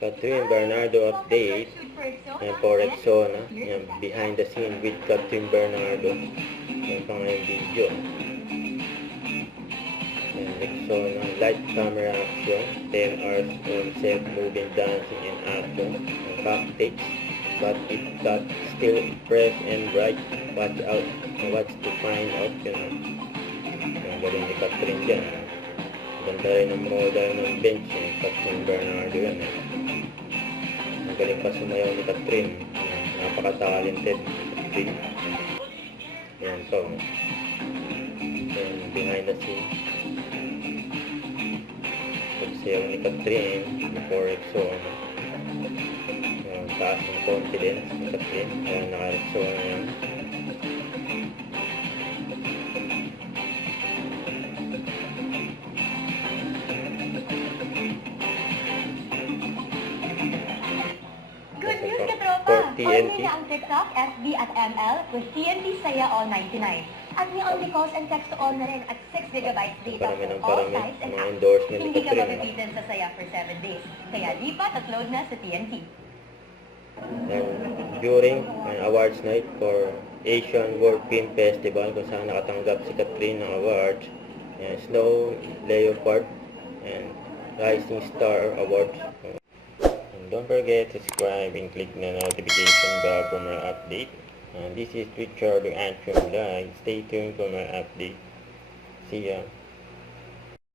Catherine Bernardo update. Yan po, Rexona. Yan, behind the scene with Catherine Bernardo. Yan pa nga yung video. Yan, Rexona. Light camera action. 10 hours on self-moving dancing and action. Tactics. But it got still fresh and bright. Watch out. What's to find out, you know. Yan, galing ni Catherine dyan. Ganda rin ang model ng bench ni Catherine Bernardo yan. Ang galing pa sumayaw ni Catherine. Napaka-talented ni Catherine. Ayan to. Ayan, behind the scenes. Pagsayaw ni Catherine before Rexona. Ayan, taas ng confidence ni Catherine. Ayan, naka-Rexona yan. TNT. Ang TikTok, FB at ML with TNT Saya All 99. At may only calls and text to all na rin at 6 GB data for all size and apps. Hindi ka mabibitin sa Saya for 7 days. Kaya lipat at load na sa TNT. During an awards night for Asian World Film Festival kung saan nakatanggap si Catherine ng awards, Snow Leopard and Rising Star Awards. Don't forget to subscribe and click the notification bell for more update. This is Richard Antrim Live. Stay tuned for more update. See ya.